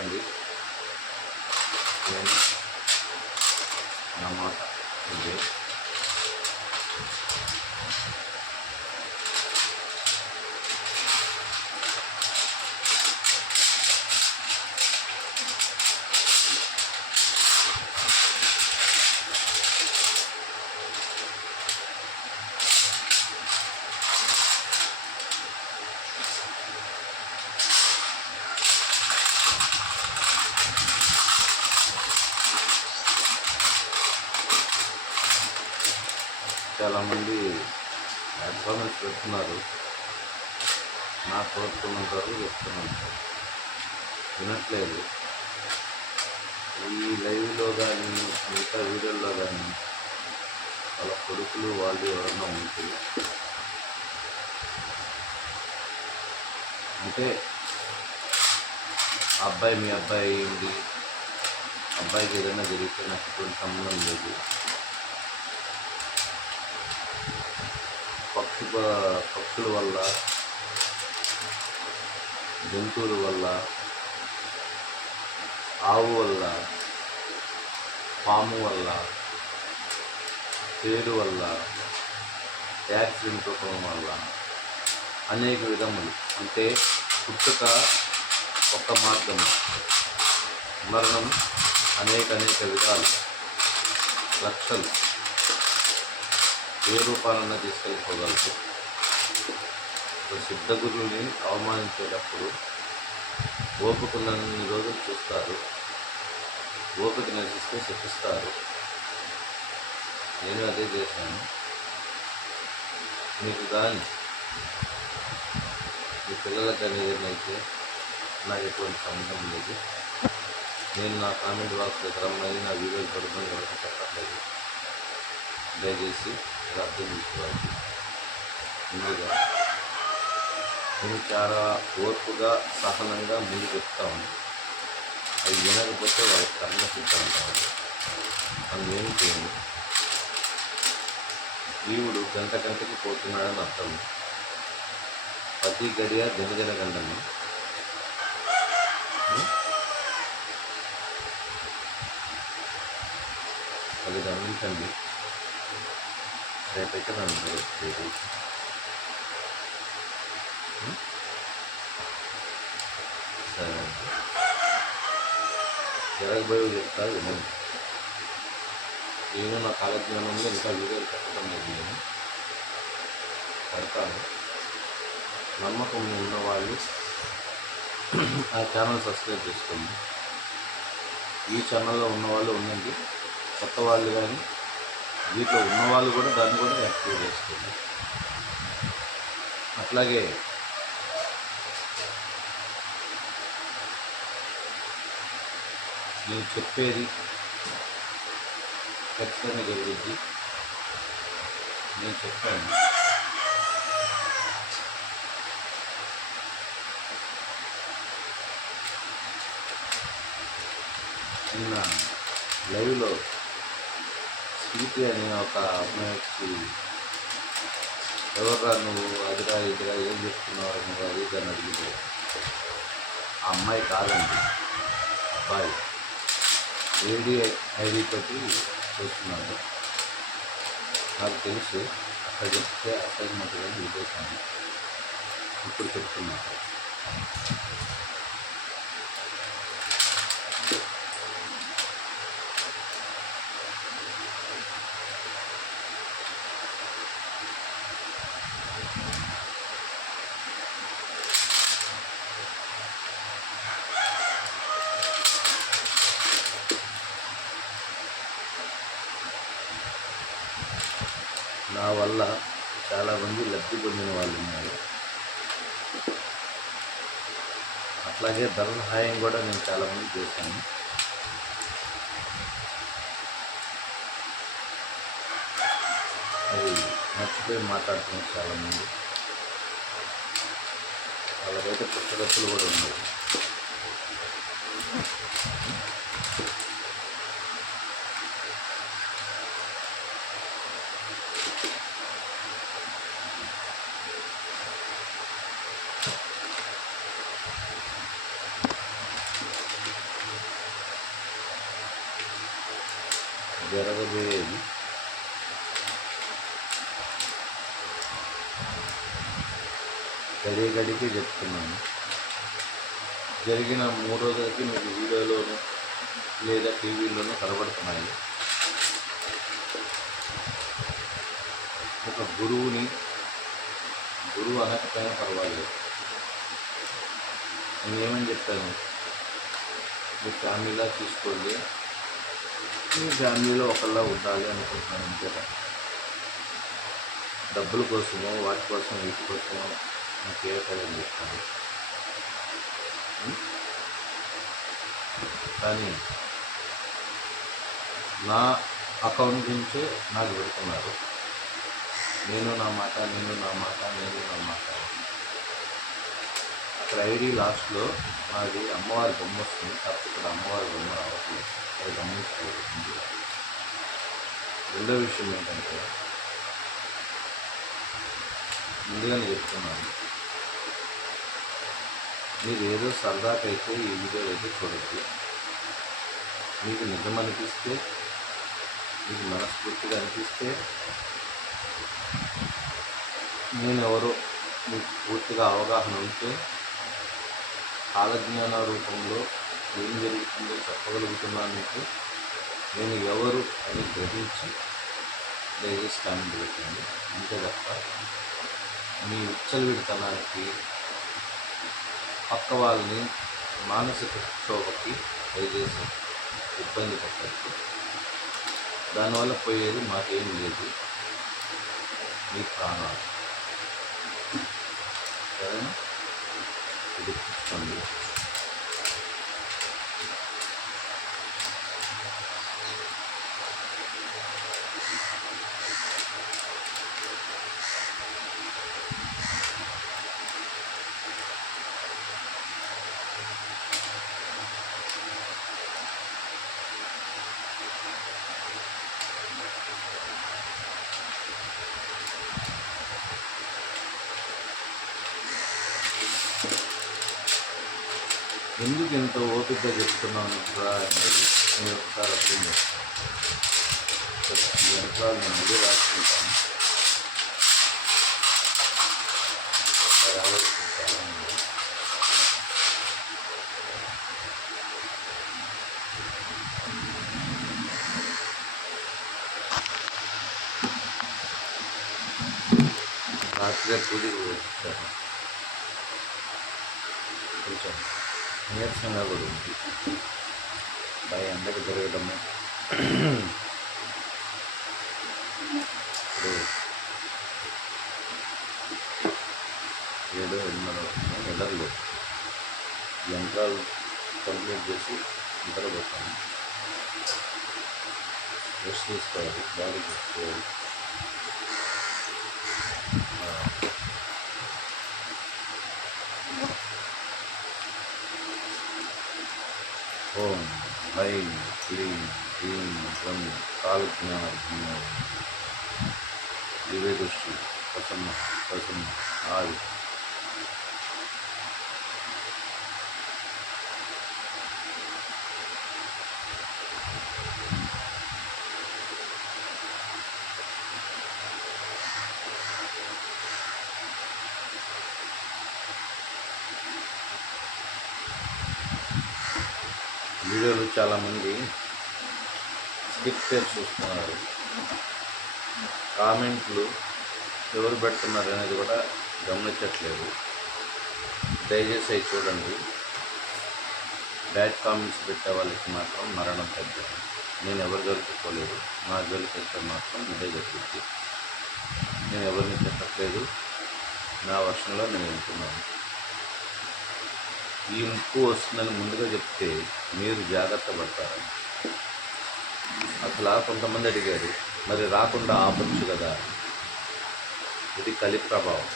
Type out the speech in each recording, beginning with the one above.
అండి, నేను అన్నమాట ఇదే. చాలామంది అడ్వాన్స్ పెడుతున్నారు, నా కోరుకున్నంత వరకు చెప్తున్నాను, వినట్లేదు. ఈ లైవ్లో కానీ మిగతా వీడియోల్లో కానీ వాళ్ళ కొడుకులు వాళ్ళు ఎవరన్నా ఉంటే, అంటే అబ్బాయి మీ అబ్బాయి అయింది, అబ్బాయికి ఏదైనా జరిగితే నాకు ఎటువంటి సంబంధం లేదు, పక్షుల వల్ల, జంతువుల వల్ల, ఆవు వల్ల, పాము వల్ల, తేలు వల్ల, యాక్సిడెంట్ రూపం వల్ల అనేక విధములు, అంటే పుట్టుక ఒక మార్గము, మరణం అనేక విధాలు, లక్షలు ఏ రూపాలన్నా తీసుకెళ్ళిపోగలరు. సిద్ధ గురువుని అవమానించేటప్పుడు ఓపికలన్ని రోజులు చూస్తారు, ఓపిక నశిస్తే శిక్షిస్తారు. నేను అదే చేశాను. మీకు కానీ మీ పిల్లలకు కానీ ఏదైనా అయితే నాకు ఎటువంటి సంబంధం లేదు. నేను నా కామెంట్ బాక్స్ దగ్గర రమ్మని నా వీడియోలు పడుతుంది ఎవరికి చెప్పట్లేదు. దయచేసి ఇలా అర్థం చేసుకోవాలి. ముందుగా నేను చాలా ఓర్పుగా సహనంగా ముందు చెప్తాను. అవి వినకపోతే వాళ్ళకి కర్మ సిద్ధాంతాలు మనం ఏం చేయండి. జీవుడు గంటకి పోతున్నాడని అర్థం. ప్రతి గడియ దినదిన గంటను అది గమనించండి. రేపైతే నన్ను లేదు, సరే జరగబోయే చెప్తారు వినండి. నేను నా కాలజ్ఞానంలో ఇంకా వీడియోలు పెట్టడం లేదు, నేను పెడతాను. నమ్మకం ఉన్నవాళ్ళు ఆ ఛానల్ సబ్స్క్రైబ్ చేసుకోండి. ఈ ఛానల్లో ఉన్నవాళ్ళు ఉండండి, కొత్త వాళ్ళు కానీ వీటిలో ఉన్నవాళ్ళు కూడా దాన్ని కూడా యాక్టివ్ చేసుకోండి. అట్లాగే నేను చెప్పేది ఖచ్చితంగా జరుగుద్ది. నేను చెప్పాను. నిన్న లైవ్లో స్వీటీ అనే ఒక అమ్మాయి వచ్చి, ఎవర్రా నువ్వు, అదిరా ఇదిరా ఏం చెప్తున్నావు నువ్వు, అది దాన్ని అడిగితే, ఆ అమ్మాయి కాదండి, అబ్బాయి ఏడీ ఐడి తోటి చేస్తున్నాడు. నాకు తెలుసు, అక్కడ చెప్తే అసైన్మెంట్గా విదేశాన్ని ఇప్పుడు చెప్తున్నాను. నా వల్ల చాలామంది లబ్ధి పొందిన వాళ్ళు ఉన్నారు. అట్లాగే ధన సహాయం కూడా నేను చాలామంది చేశాను. అది మర్చిపోయి మాట్లాడుతున్నారు చాలామంది. వాళ్ళకైతే పుస్తకత్తులు కూడా ఉన్నాయి. జరగబోయేది గడి గడికి చెప్తున్నాను. జరిగిన 3 రోజులకి మీకు వీడియోలోనూ లేదా టీవీలోనూ కనబడుతున్నాయి. ఒక గురువు అనకపోయినా పర్వాలేదు. నేనేమని చెప్పాను, మీ ఫ్యామిలీలా తీసుకోండి, మీ ఫ్యామిలీలో ఒకళ్ళ ఉండాలి అనుకుంటున్నాను అంతే. డబ్బుల కోసమో వాటి కోసం వీటి కోసమో నాకు ఏ పని చెప్తాను. కానీ నా అకౌంట్ నుంచే నాకు పెడుతున్నారు. నేను నా మాట అక్కడ ఐడి లాస్ట్లో నాది అమ్మవారి బొమ్మ వస్తుంది. కాకపోతే ఇక్కడ అమ్మవారి బొమ్మ రావట్లేదు, అది గమనించలేదు. రెండో విషయం ఏంటంటే, ముందుగానే చెప్తున్నాను, మీరు ఏదో సరదాకైతే ఈ వీడియో అయితే చూడద్దు. మీకు నిజం అనిపిస్తే, మీకు మనస్ఫూర్తిగా అనిపిస్తే, నేనెవరో మీకు పూర్తిగా అవగాహన ఉంటే కాలజ్ఞాన రూపంలో ఏం జరుగుతుందో చెప్పగలుగుతున్నాను. మీకు నేను ఎవరు అని గ్రహించి దయచేసి కామెంట్ పెట్టండి. అంతే తప్ప మీ విచ్చలవిడితనానికి పక్క వాళ్ళని మానసిక క్షోభకి దయచేసి ఇబ్బంది పెట్టద్దు. దానివల్ల పోయేది మాకేం లేదు, మీ ప్రాణాలు. సరేనా? ఇది చూసుకోండి. ఎందుకు ఇంత ఓపికగా చెప్తున్నాను అనేది నేను ఒకసారి అర్థం చేస్తాను. ఈ యంత్రాలు నేను మళ్ళీ రాసుకుంటాను. రాత్రే పూజకు వచ్చాను. కొంచెం నీరసంగా కూడా ఉంది. బాగా ఎండకు తిరగడము. ఇప్పుడు 7-8 నిద్రలేదు. యంత్రాలు కంప్లీట్ చేసి నిద్రపోతాను. రెస్ట్ తీసుకోవాలి, బాడీ చూసుకోవాలి. ఓం ఐం క్లీం హ్రీం బ్రహ్మ కాలజ్ఞాన దివ్య దృష్టి ప్రసన్న ఆది. వీడియోలు చాలామంది స్కిప్ చేసి చూస్తున్నారు. కామెంట్లు ఎవరు పెడుతున్నారు అనేది కూడా గమనించట్లేదు. దయచేసి అవి చూడండి. బ్యాడ్ కామెంట్స్ పెట్టే వాళ్ళకి మాత్రం మరణం తగ్గాను. నేను ఎవరి జోలికి పోలేదు. నా జోలికి వస్తే మాత్రం ఇదే జరుగుతుంది. నేను ఎవరిని తిట్టట్లేదు. నా వర్షంలో నేను వెళ్తున్నాను. ఈ ముప్పు వస్తుందని ముందుగా చెప్తే మీరు జాగ్రత్త పడతారని. అసలు కొంతమంది అడిగారు, మరి రాకుండా ఆపచ్చు కదా, ఇది కలి ప్రభావం.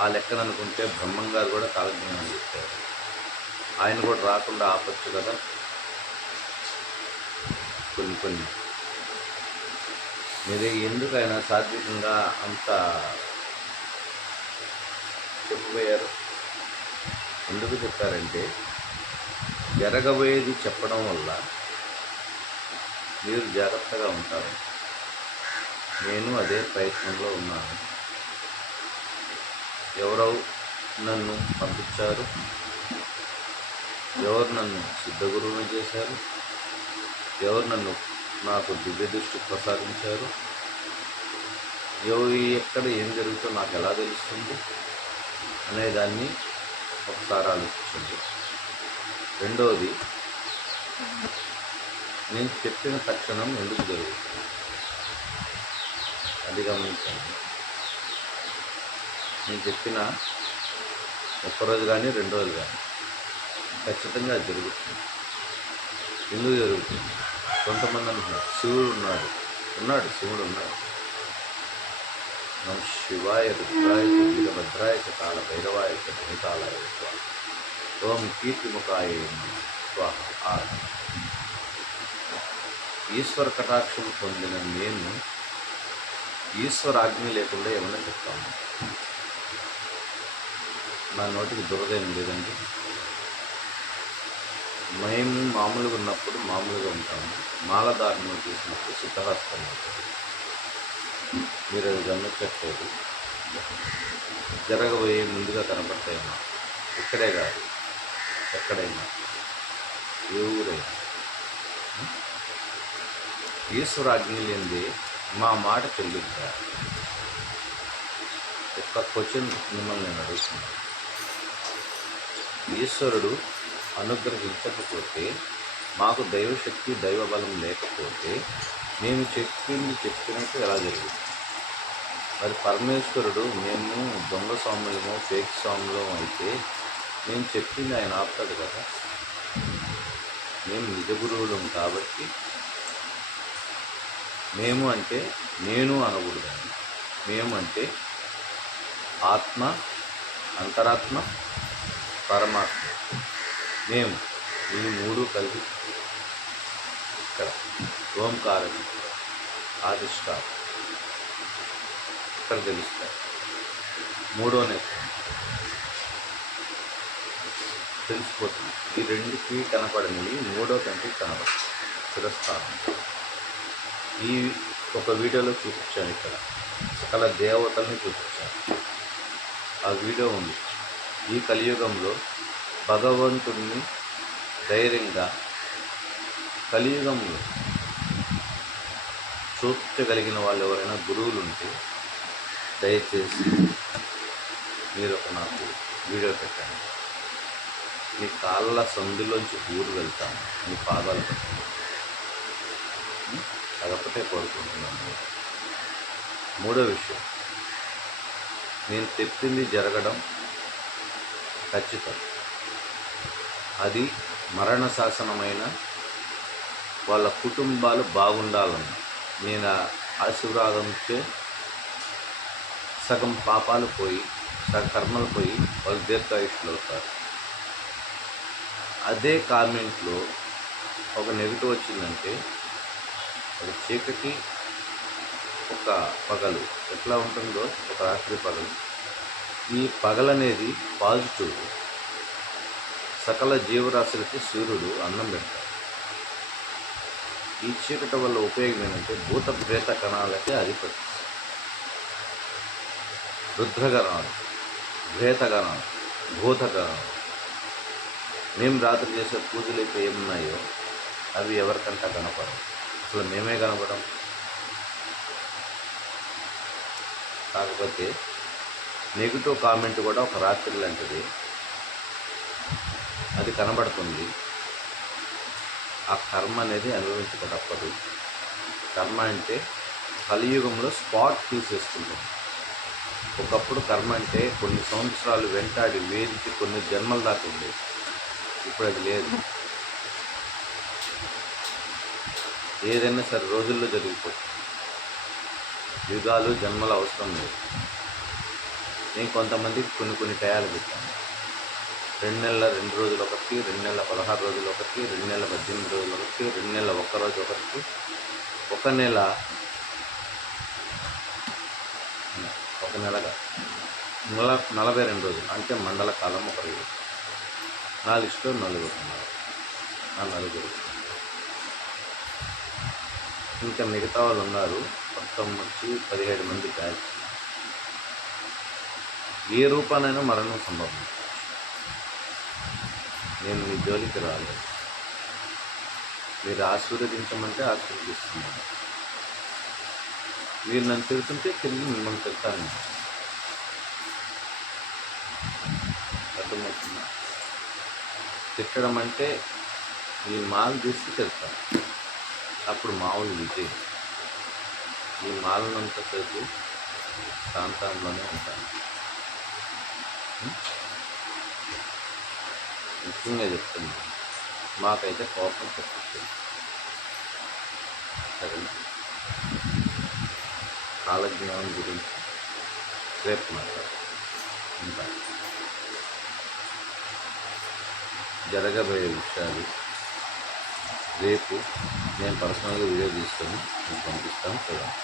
ఆ లెక్కన అనుకుంటే బ్రహ్మంగారు కూడా కాలజ్ఞానం చెప్పారు. ఆయన కూడా రాకుండా ఆపచ్చు కదా. కొన్ని మీరు ఎందుకైనా సాత్వికంగా అంత చెప్పిపోయారు. ఎందుకు చెప్పారంటే, జరగబోయేది చెప్పడం వల్ల మీరు జాగ్రత్తగా ఉంటారు. నేను అదే ప్రయత్నంలో ఉన్నాను. ఎవరో నన్ను పంపించారు, ఎవరు నన్ను సిద్ధగురువుని చేశారు, ఎవరు నాకు దివ్య దృష్టి ప్రసాదించారు, ఎక్కడ ఏం జరుగుతుందో నాకు ఎలా తెలుస్తుంది అనేదాన్ని ఒకసారి ఆలోచించండి. రెండవది, నేను చెప్పిన తక్షణం ఎందుకు జరుగుతుంది అది గమనించండి. నేను చెప్పిన ఒక్కరోజు కానీ 2 రోజులు కానీ ఖచ్చితంగా అది జరుగుతుంది. ఎందుకు జరుగుతుంది? కొంతమంది అంటున్నారు శివుడు ఉన్నాడు శివుడు ఉన్నాడు. నమ శివాయ రుద్రాయ వీరభద్రాయ కాల భైరవాయ ధనికాలాయ ఓం కీర్తిముఖాయ స్వాహ. ఈశ్వర కటాక్షం పొందిన నేను ఈశ్వర ఆజ్ఞ లేకుండా ఏమన్నా చెప్తాను? నా నోటికి దురదేం లేదండి. మేము మామూలుగా ఉన్నప్పుడు మామూలుగా ఉంటాము, మాలధారణ చేసినప్పుడు సిద్ధహస్తం ఉంటుంది. మీరు అది గమనించట్లేదు. జరగబోయే ముందుగా కనబడతాయేమో. ఇక్కడే కాదు, ఎక్కడైనా, ఏ ఊరైనా ఈశ్వరాజ్ఞ లేనిదే మా మాట చెల్లుద్దా? ఒక్క క్వశ్చన్ మిమ్మల్ని నేను అడుగుతున్నాను. ఈశ్వరుడు అనుగ్రహించకపోతే, మాకు దైవశక్తి దైవబలం లేకపోతే మేము చెప్పినట్టు ఎలా జరుగుతుంది? మరి పరమేశ్వరుడు మేము దొంగ స్వాములమో ఫేక్ స్వాములమో అయితే మేము చెప్పింది ఆయన ఆపుతాడు కదా. మేము నిజ గురువులం కాబట్టి మేము అంటే నేను అనకూడదండి. మేము అంటే ఆత్మ, అంతరాత్మ, పరమాత్మ. మేము ఈ 3 కలిసి ఇక్కడ ఓంకారం ఆదిష్టానం ఇక్కడ తెలుస్తాయి. 3వ నేత్రం తెలిసిపోతుంది. ఈ 2కి కనపడనివి 3వ కంటికి కనపడుతుంది. శిరస్థానం. ఈ ఒక వీడియోలో చూపించాను. ఇక్కడ సకల దేవతల్ని చూపించాను. ఆ వీడియో ఉంది. ఈ కలియుగంలో భగవంతుడిని ధైర్యంగా కలియుగంలో చూపించగలిగిన వాళ్ళు ఎవరైనా గురువులు ఉంటే దయచేసి మీరు నాకు వీడియో పెట్టండి. మీ కాళ్ళ సందులోంచి ఊరు వెళ్తాను, మీ పాదాలు పెట్టండి. అదొక్కటే కోరుకుంటున్నాను. 3వ విషయం, నేను చెప్పింది జరగడం ఖచ్చితం. అది మరణ శాసనమైన వాళ్ళ కుటుంబాలు బాగుండాలన్నా నేను ఆశీర్వాదంతో సగం పాపాలు పోయి, సగం కర్మలు పోయి వాళ్ళు దీర్ఘాయుష్యులు అవుతారు. అదే కామెంట్లో ఒక నెగిటివ్ వచ్చిందంటే, ఒక చీకటి ఒక పగలు ఎట్లా ఉంటుందో, ఒక రాత్రి పగలు. ఈ పగలనేది పాజిటివ్. సకల జీవరాశులకి సూర్యుడు అన్నం పెడతాడు. ఈ చీకటి వల్ల ఉపయోగం ఏంటంటే భూత ప్రేత కణాలకి అధిపతి. రుద్రగణాలు, ప్రేతగణాలు, భూతగణాలు. మేము రాత్రి చేసే పూజలు అయితే ఏమున్నాయో అవి ఎవరికంటా కనపడవు. అసలు మేమే కనపడం. కాకపోతే నెగిటివ్ కామెంట్ కూడా ఒక రాత్రి లాంటిది. అది కనబడుతుంది. ఆ కర్మ అనేది అనుభవించక తప్పదు. కర్మ అంటే కలియుగంలో స్పాట్ తీసేసుకుంటాం. ఒకప్పుడు కర్మ అంటే కొన్ని సంవత్సరాలు వెంటాడి వేధించి కొన్ని జన్మల దాకా ఉండేది. ఇప్పుడు అది లేదు. ఏదైనా సరే రోజుల్లో జరిగిపోతుంది. యుగాలు జన్మలు అవసరం లేదు. నేను కొంతమందికి కొన్ని టయాలు పెట్టాను. 2 నెలల 2 రోజులు ఒకటి, 2 నెలల 16 రోజులు ఒకటి, 2 నెలల 18 రోజులు ఒకటి, 2 నెలల 1 రోజు ఒకటి, 1 నెల 42 రోజులు అంటే మండల కాలం ఒక రోజు. నా లిస్టులో 4 ఉన్నారు. ఆ 4 ఇంకా మిగతా వాళ్ళు ఉన్నారు, మొత్తం వచ్చి 17 మంది బ్యాచ్. ఏ రూపానైనా మరణం సంభవం. నేను మీ జోలికి రాలేదు. మీరు ఆశీర్వదించమంటే ఆశీర్వదిస్తున్నాను. మీరు నన్ను తిడుతుంటే తిరిగి మిమ్మల్ని తిడతాను. అర్థమవుతుందా? తిట్టడం అంటే ఈ మాలు తీసి తిడతాను, అప్పుడు మామూలు విజయం. ఈ మాలనంతసేపు శాంతంలోనే ఉంటాను. ముఖ్యంగా చెప్తున్నాను, మాకైతే కోపం తప్పిస్తుంది. సరేనా? కాలజ్ఞానం గురించి రేపు మాట్లాడతాను. జరగబోయే విషయాలు రేపు నేను పర్సనల్గా వీడియో తీసుకొని మీకు పంపిస్తాను. చూడండి.